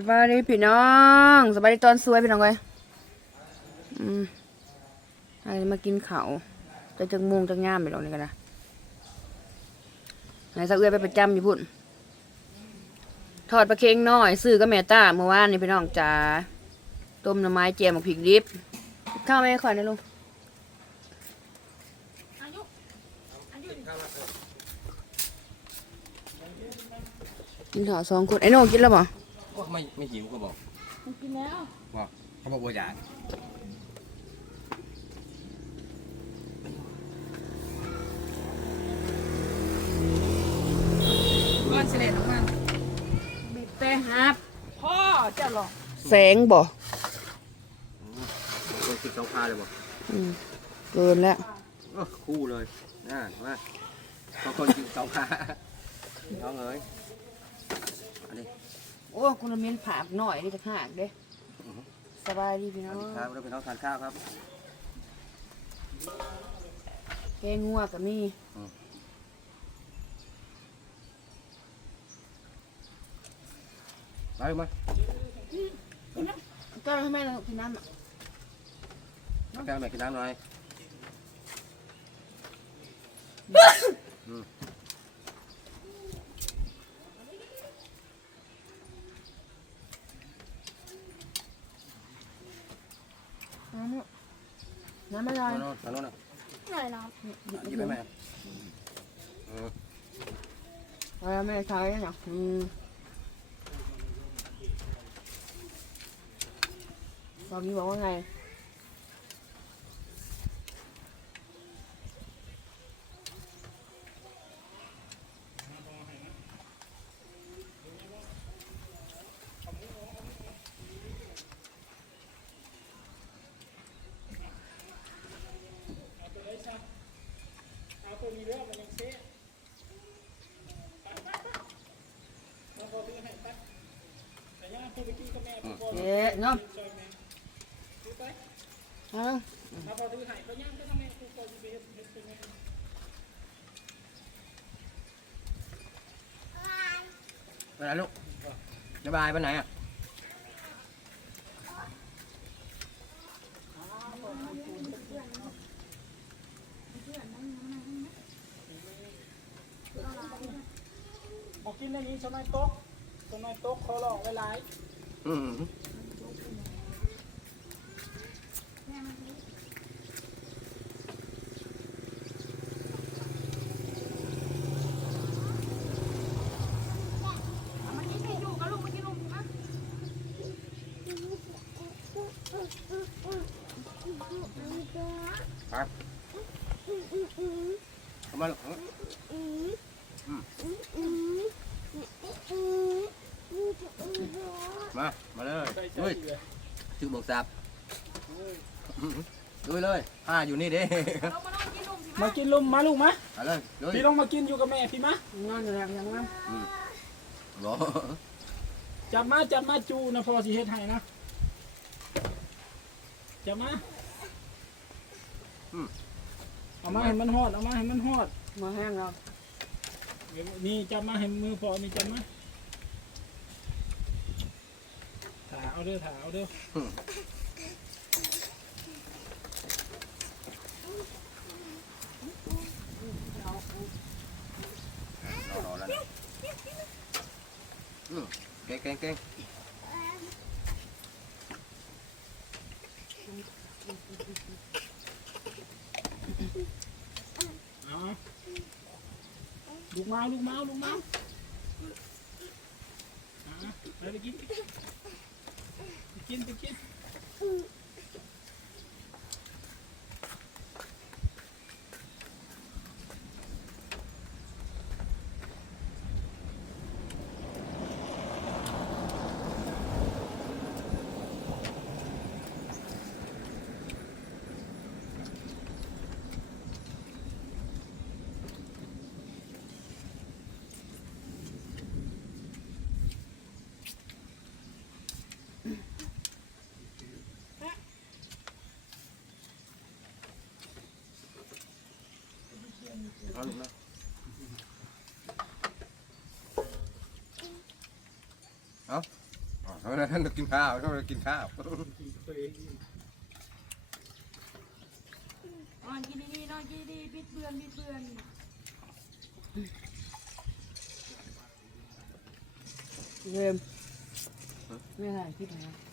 สบายดีพี่น้องสบายดีตอนสวยพี่น้องเว้ยอืมอะไรมากินเขาจะจังมุงจังงามไปหรอกนี่กันนะไหนสักเอื้อยไปประจำอยู่พุ่นทอดปลาเค็งน้อยซื้อก็แม่ต้าเมื่อวานนี่พี่น้องจ๋าต้มหน่อไม้เจียมกับพริกดิบข้าวไม่ขอยนะลุงกินข้าวสองคนไอ้โน่กินแล้วบ่ ก็ไม่ไม่หิวก็บอกกินแล้วว่าเขาบอกว่าอยากก้อนเสลดออกมาบีบแต่ฮับพ่อเจ้าหรอกแสงบ่คนกินสองพาเลยบอกอืมเกินแล้วเออคู่เลยน่ามาบางคนกินสองพาน้องเอ๋ยอันนี้ โอ้คุณละเมียนผากหน่อยนี่จะหักเด้สบายดีพี่สน้อวังสดีครับเราเป็นน้องทานข้าวครับ แกงงัวกับมีไปมาก็ให้แม่เรากินน้ำอะแก้วแม่กินน้ำหน่อย น้ำอะ น้ำอะไรโน่นทางโน้นนะหน่อยน้องหยิบไปแม่เอออะไรไม่ได้ใช้เนี่ยอืมตอนนี้บอกว่าไง เอ๊เนาะเอาไปไหนลูกจะบายไปไหนอะบอกกินในนี้ชนายโต๊ะชนายโต๊ะขอลองไว้หลาย อืมมันกินไม่อยู่กับลูก มันกินลูกนะเข้ามาลูกมามาเลยใส่ใจเฮ้ยเลยชื่อบอกสับดูเลยผ้าอยู่นี่เด้เรามานอนกินลูกสิมากินลุมมาลูกมาเอาเลยดูพี่ต้องมากินอยู่กับแม่พี่มะนอนอยู่แล้วยังงั้นรอจับมาจับมาจูนะพอสิเฮ็ดให้นะจับมาเอามาให้มันฮอดเอามาให้มันฮอดมาแห้งเรานี่จับมาให้มือพอนี่จับมาถา เอาเด้อถาเอาเด้อรอรอแล้วนะอืมเก่งเก่งเก่งเอาลูกมาลูกมาลูกมาอะไปไปกิน ไป เอาลูกนะเอาอ๋อเขาไม่ได้กินข้าวเขาไมกินข้าวกินอนอนกินดีๆนอนกินดีๆปิดเบือนปิดเบือนเรมไม่ได้คิดนะไหนะ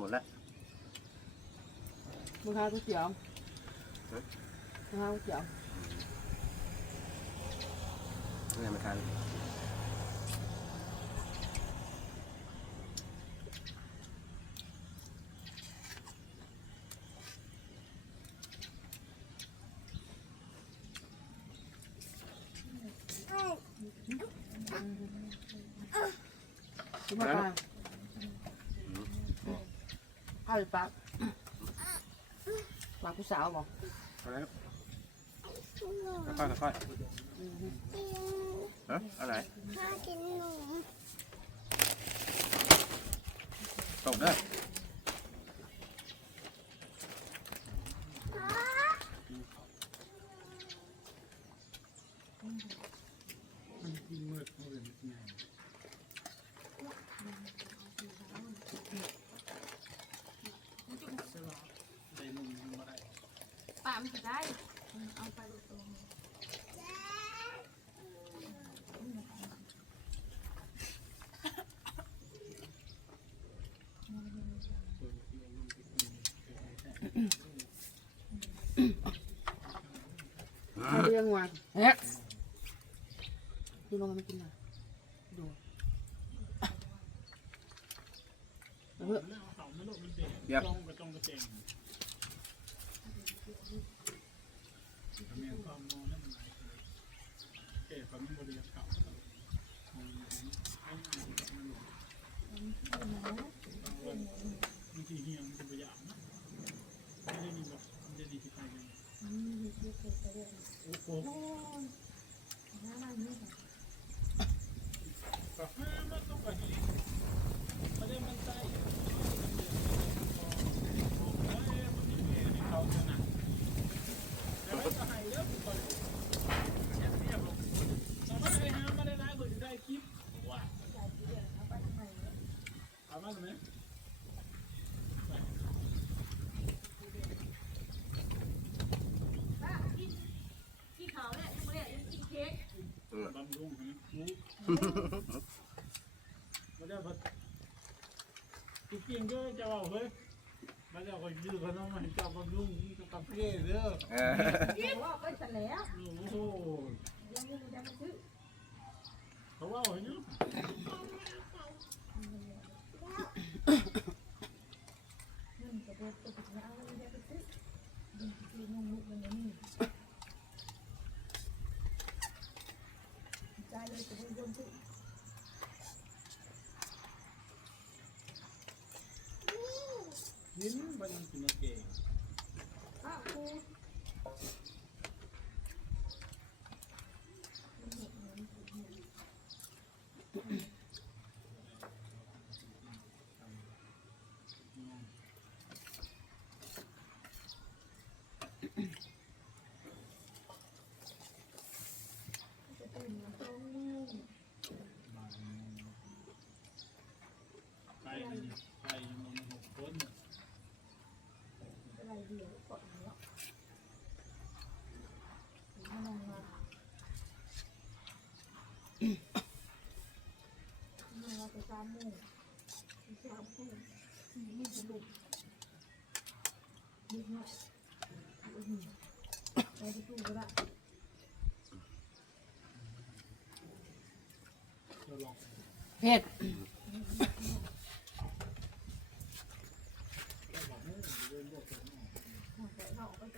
หมดแล้วมึงทานก๋วยเตี๋ยวมึงทา นก๋วยเตี๋ยวนี่มาทานกินมาปลาเอาหรือปลาปลาผู้สาวบอกเอาแล้วค่อยๆค่อยๆเอ๊ะอะไรพ่อกินหนูตกเด้อ มันกินมืดมืดไง ได้นุ่มมาได้ ป่ามันจะ ได้เอาไปตรงเอาเรื่องมาเฮ้ยดูลงมาไม่กินนะดูเออเดี๋ยว ต้องก็ต้องกระ เจงทำเองความมองนั่นมันไหลเก๋ความมันบริการเก่าวิธีเฮียมันจะประหยัดนะไม่ได้มีแบบมันจะดีที่ใครเลยโอ้โหก็ห้ามมันต้องไปดีไม่ได้มันใจ เขาจะหนักแล้วก็ให้เยอะก่อนเรียบเรียบลงแต่ว่าไอ้ห้ามมาได้ร้ายเพื่อจะได้คลิปว่าเอามาไหม ที่เขาเนี่ยทุกเนี่ยยังกินเค้ก บำรุงนะ มูมาได้พัดจริงๆก็จะเอาเฮ้ยมาจะก็ยืดขนมมาให้เจ้าบำรุงกับกาแฟเด้อเออว่าไปเสร็จแล้วโอ้โหยังไม่ได้ซื้อเขาว่าเห็นอยู่ ยิ้มไปยังกินเก่ง ไปเลยไปมันหกคน เราไปตามหมู่ตามผู้มีสรุปมีหน่อยไปที่ตู้ก็ได้เผ็ดเราก็จ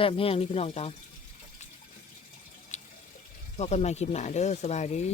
แซ่บแห้งนี่พี่น้องจ้าพบกันใหม่คลิปหน้าเด้อสบายดี